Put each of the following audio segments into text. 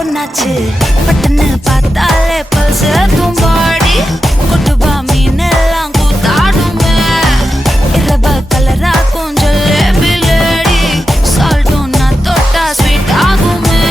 ஒன்னாச்சு பட்டன்னு பார்த்தாலே பல்ஸ் தூம்பாடி கொட்டுபா மீன் எல்லாம் கூத்தாடுமே இரவ கலரா கொஞ்சம் லேபிலேடி சால்ட்டும் நான் தொட்டா ஸ்வீட் ஆகுமே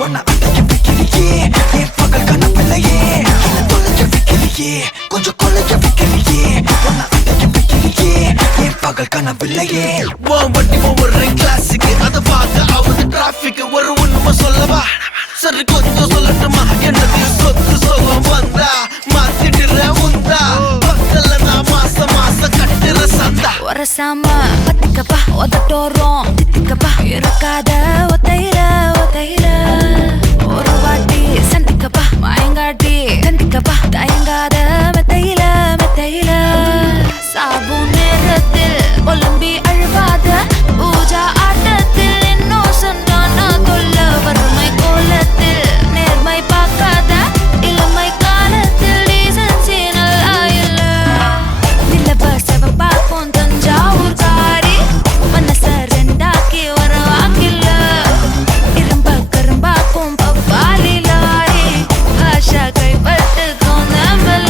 ஒன்ன அடைக்க வைக்கிறியே என் பகல் கனவில்லையே என்ன தொலைக்க வைக்கிறியே கொஞ்சம் கொலைக்க வைக்கிறியே ஒன்ன அடைக்க வைக்கிறியே என் பகல் கனவில்லையே வண்டி ஒவ்வொரு கிளாஸுக்கு அதை பார்த்து அவங்க டிராபிக் ஒரு உண்மை சொல்லவா சரி கொஞ்சம் சொல்லட்டுமா என்னது சொத்து சொல்லம் வந்தா மாத்திடுற உந்தா பக்கத்துல நான் மாசம் கட்டுற சந்தா ஒரசாம பத்திக்கப்பா ஒதட்டோரம் தித்திக்கப்பா இருக்காத ஒத்தையில ஒரு வாட்டி சந்திக்கப்பா மயங்காட்டி கந்திக்கப்பா தயங்காத மெத்தையில சாபு நேரத்தில் ஒலம்பி அழுவாத பூஜா ஆட்டத்தில் இன்னும் சொன்னானா தொல்ல வறுமை கோலத்தில் நேர்மை பார்க்காத இளமை காலத்தில் டீசன்சி நல்லா இல்ல நிலவ செவப்பாக்கும் தஞ்சாவூர் காரி மனச ரெண்டாக்கி வர வாக்கில்ல இரும்ப கரும்பாக்கும் பப்பாலி லாரி ஆஷா கைப்பட்டுக்கும் நம்பல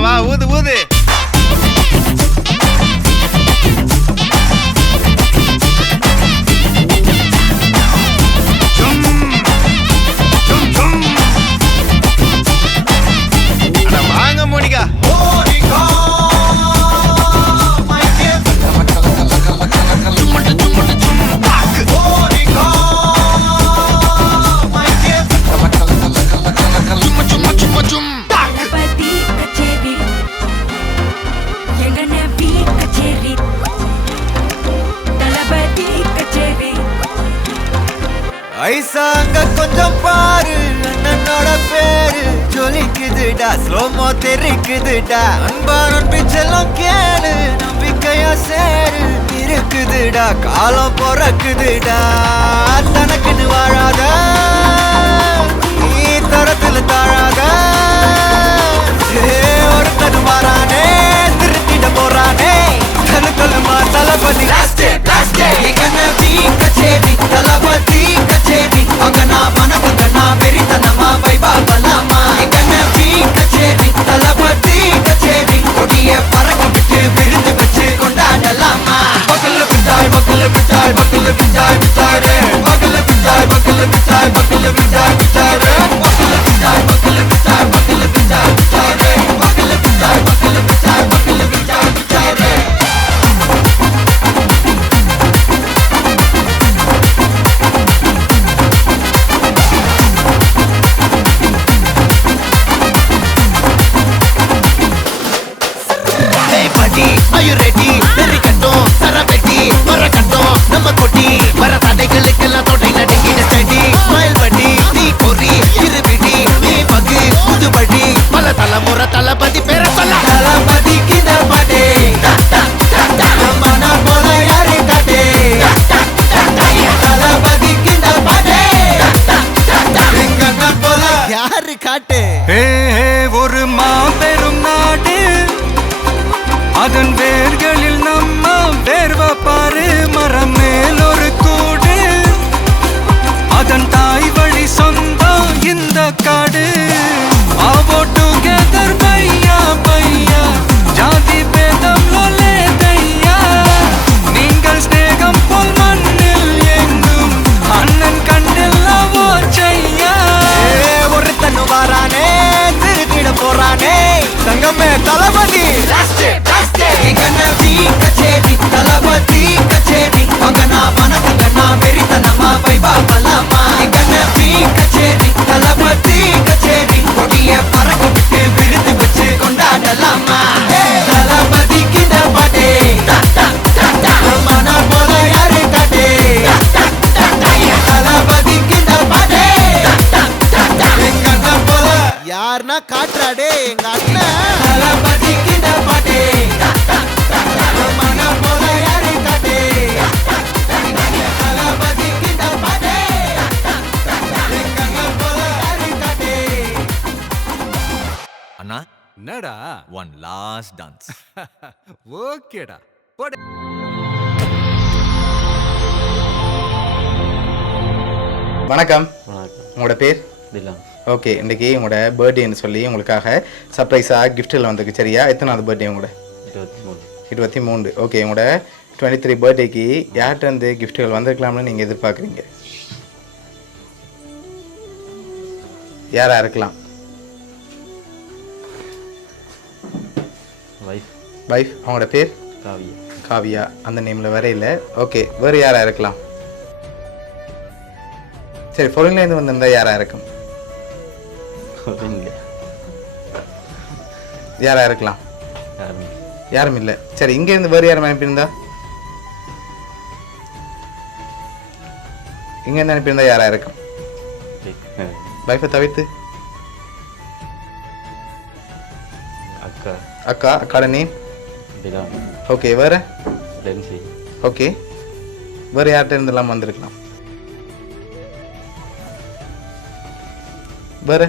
வா ஊது ஊது வாங்க மோனிகா ஐசாங்க கொஞ்சம் பாரு அண்ணனோட பேரு ஜொலிக்குதுடா ஸ்லோமோ தெரிக்குதுடா அன்பானன் பிச்செல்லாம் கேளு நம்பிக்கையா சேரு இருக்குதுடா காலம் பொறக்குதுடா தனக்குன்னு வாழாத நீ தரத்துல தாழாத ஒருத்தனு மாறானே திருத்திட போறானே கலுமா தளபதி கச்சேரி தளபதி கச்சேரி அங்கனா மனபங்கனா வெறித்தனமா வைபா பலாமா கச்சேரி தளபதி கச்சேரி கொடிய பறக்க விட்டு விருந்து வச்சு கொண்டாடலாமா பக்கல்ல விட்டாய் Are you ready? Very கட்டும் சரவெட்டி வர கட்டும் நம்ம கொட்டி வர தடைகளுக்கெல்லாம் தொடை நடுங்கின ஸ்டடி ஸ்மைல் பண்ணி நீ பொறி இருபிடி நீ பகு புதுபடி பல தலைமுறை தளபதி பேர சொல்ல தளபதிக்கு பாடே மன போல யாரு காட்டே தளபதிக்கு பாடே எங்க போல யாரு காட்டே ஒரு மாபெரும் நாடு அதன் வேர்களில் நம்ம வேர்வ பாரு மரம் மேல் ஒரு கூடு அட்வான்ஸ். ஓகேடா போடு. வணக்கம், வணக்கம். உங்களோட பேர்? திலான். ஓகே, இன்றைக்கி உங்களோட பர்த்டேன்னு சொல்லி உங்களுக்காக சர்ப்ரைஸாக கிஃப்ட்டில் வந்திருக்கு. சரியா? எத்தனாவது பர்த்டே உங்களோட? 23. 23. ஓகே, உங்களோட 23 பர்த்டேக்கு யார்கிட்ட இருந்து கிஃப்ட்டுகள் வந்திருக்கலாம்னு நீங்கள் எதிர்பார்க்குறீங்க? யாராக இருக்கலாம்? வைஃப். அவங்களோட பேர்? காவியா. காவியா. அந்த நேமில் வரையில. ஓகே, வேறு யாராக இருக்கலாம்? சரி, ஃபாரின்லேருந்து வந்திருந்தால் யாராக இருக்கும்? யாராக இருக்கலாம்? யாரும் இல்லை. சரி, இங்கேருந்து வேறு யாரும் அனுப்பியிருந்தா? இங்கேருந்து அனுப்பியிருந்தா யாராக இருக்கும்? வைஃபை தவிர்த்து? அக்கா. அக்காட நேம்? திலான். ஓகே, வேறு? லென்சி. ஓகே, வேறு யார்கிட்ட இருந்தெல்லாம் வந்திருக்கலாம்? வேறு?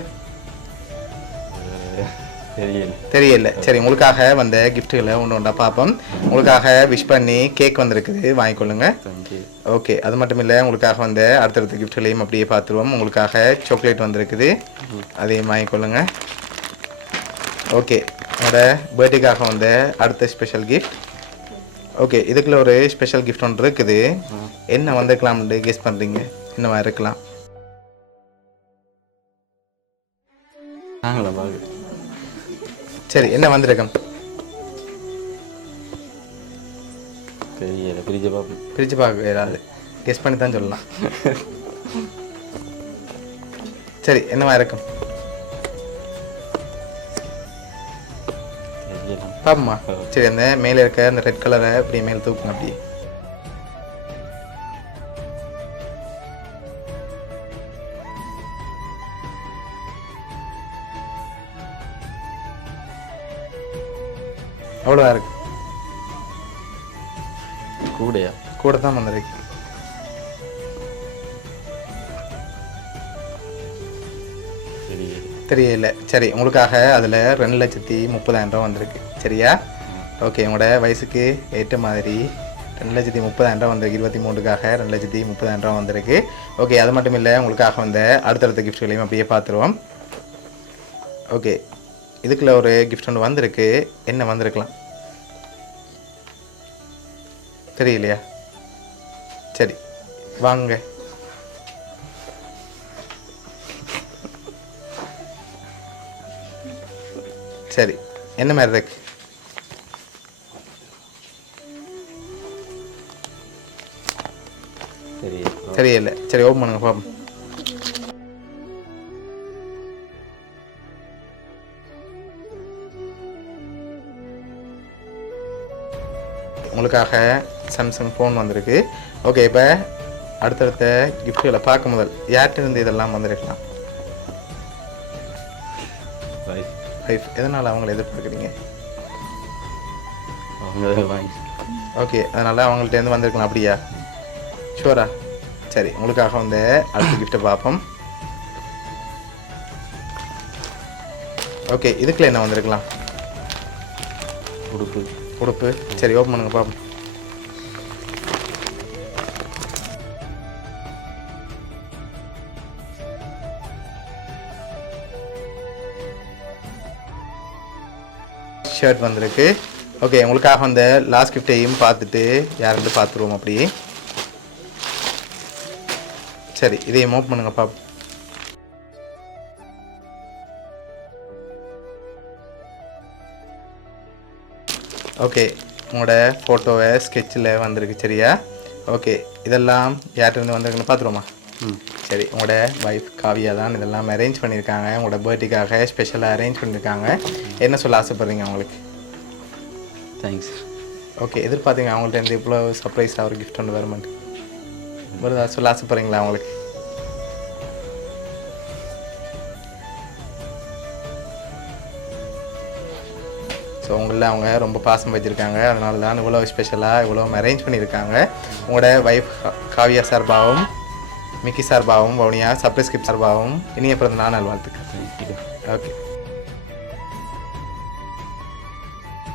தெரியல. சரி, உங்களுக்காக வந்த கிஃப்ட்டுகளை ஒன்று ஒன்றா பார்ப்போம். உங்களுக்காக விஷ் பண்ணி கேக் வந்திருக்குது, வாங்கிக்கொள்ளுங்க. ஓகே, அது மட்டும் இல்லை, உங்களுக்காக வந்த அடுத்தடுத்த கிஃப்ட்களையும் அப்படியே பார்த்துருவோம். உங்களுக்காக சாக்லேட் வந்திருக்குது, அதையும் வாங்கிக்கொள்ளுங்க. ஓகே, உங்களோட பர்த்டேக்காக வந்த அடுத்த ஸ்பெஷல் கிஃப்ட். ஓகே, இதுக்குள்ள ஒரு ஸ்பெஷல் கிஃப்ட் ஒன்று இருக்குது. என்ன வந்திருக்கலாம்னு கெஸ் பண்ணுறீங்க? என்னவா இருக்கலாம்? சரி, என்ன வந்திருக்கோம்? தெரியல. பிரிச்சு பார்க்க ஏதாவது கெஸ் பண்ணி தான் சொல்லலாம். சரி, என்னவா இருக்கும்? பாப்போமா? சரி, அந்த மேலே இருக்க அந்த ரெட் கலரை அப்படியே மேலே தூக்குங்க. அப்படியே அவ்வளோவா இருக்கு. கூட தான் வந்திருக்கு. தெரியல. சரி, உங்களுக்காக அதில் 2,30,000 வந்திருக்கு. சரியா? ஓகே, உங்களோட வயசுக்கு ஏற்ற மாதிரி 2,30,000 வந்திருக்கு. 23க்காக 2,30,000 வந்திருக்கு. ஓகே, அது மட்டும் இல்லை, உங்களுக்காக வந்த அடுத்தடுத்த கிஃப்ட்களையும் அப்படியே பார்த்துருவோம். ஓகே, இதுக்குள்ள ஒரு கிஃப்ட் ஒன்று வந்திருக்கு. என்ன வந்திருக்கலாம்? தெரியலையா? சரி, வாங்க. சரி, என்ன மாதிரி இருக்கு? தெரியல. சரி, ஓப்பன் பண்ணுங்க பாப்போம். உங்களுக்காக சாம்சங் ஃபோன் வந்திருக்கு. ஓகே, இப்போ அடுத்தடுத்த கிஃப்ட்களை பார்க்க முதல் யார்கிட்ட இருந்து இதெல்லாம் வந்திருக்கலாம்? வைஃப். எதனால் அவங்கள எதிர்பார்க்குறீங்க? ஓகே, அதனால் அவங்கள்ட்டேருந்து வந்திருக்கலாம். அப்படியா? ஷூரா? சரி, உங்களுக்காக வந்து அடுத்த கிஃப்ட்டை பார்ப்போம். ஓகே, இதுக்குள்ள என்ன வந்திருக்கலாம்? உடுப்பு. சரி, ஓப்பன் பண்ணுங்க பார்ப்போம். ஷர்ட் வந்திருக்கு. ஓகே, உங்களுக்காக வந்து லாஸ்ட் கிஃப்டையும் பார்த்துட்டு யாருன்னு பார்த்துருவோம். அப்படி சரி, இதையும் ஓப்பன் பண்ணுங்க பாப்போம். ஓகே, உங்களோட ஃபோட்டோவை ஸ்கெட்சில் வந்திருக்கு. சரியா? ஓகே, இதெல்லாம் யார்கிட்ட வந்திருக்குன்னு பார்த்துருவோமா? சரி, உங்களோட வைஃப் காவியா தான் இதெல்லாம் அரேஞ்ச் பண்ணியிருக்காங்க. உங்களோட பர்த்டேக்காக ஸ்பெஷலாக அரேஞ்ச் பண்ணியிருக்காங்க. என்ன சொல்ல ஆசைப்பட்றீங்க அவங்களுக்கு? தேங்க்ஸ். ஓகே, எதிர்பார்த்தீங்க அவங்கள்ட்ட இருந்து இவ்வளோ சர்ப்ரைஸாக ஒரு கிஃப்ட் ஒன்று வருமான்னு வருதா? சொல்ல ஆசைப்பட்றீங்களா அவங்களுக்கு? ஸோ உங்களில் அவங்க ரொம்ப பாசம் வச்சுருக்காங்க. அதனால தான் இவ்வளோ ஸ்பெஷலாக இவ்வளோ அரேஞ்ச் பண்ணியிருக்காங்க. உங்களோட வைஃப் காவியா சார்பாகவும் மிக்கி சார்பாகவும் வவுனியா சர்ப்ரைஸ் கிஃப்ட் சார்பாகவும் இனிய பிறந்த நாள் வாழ்த்துக்கள். ஓகே.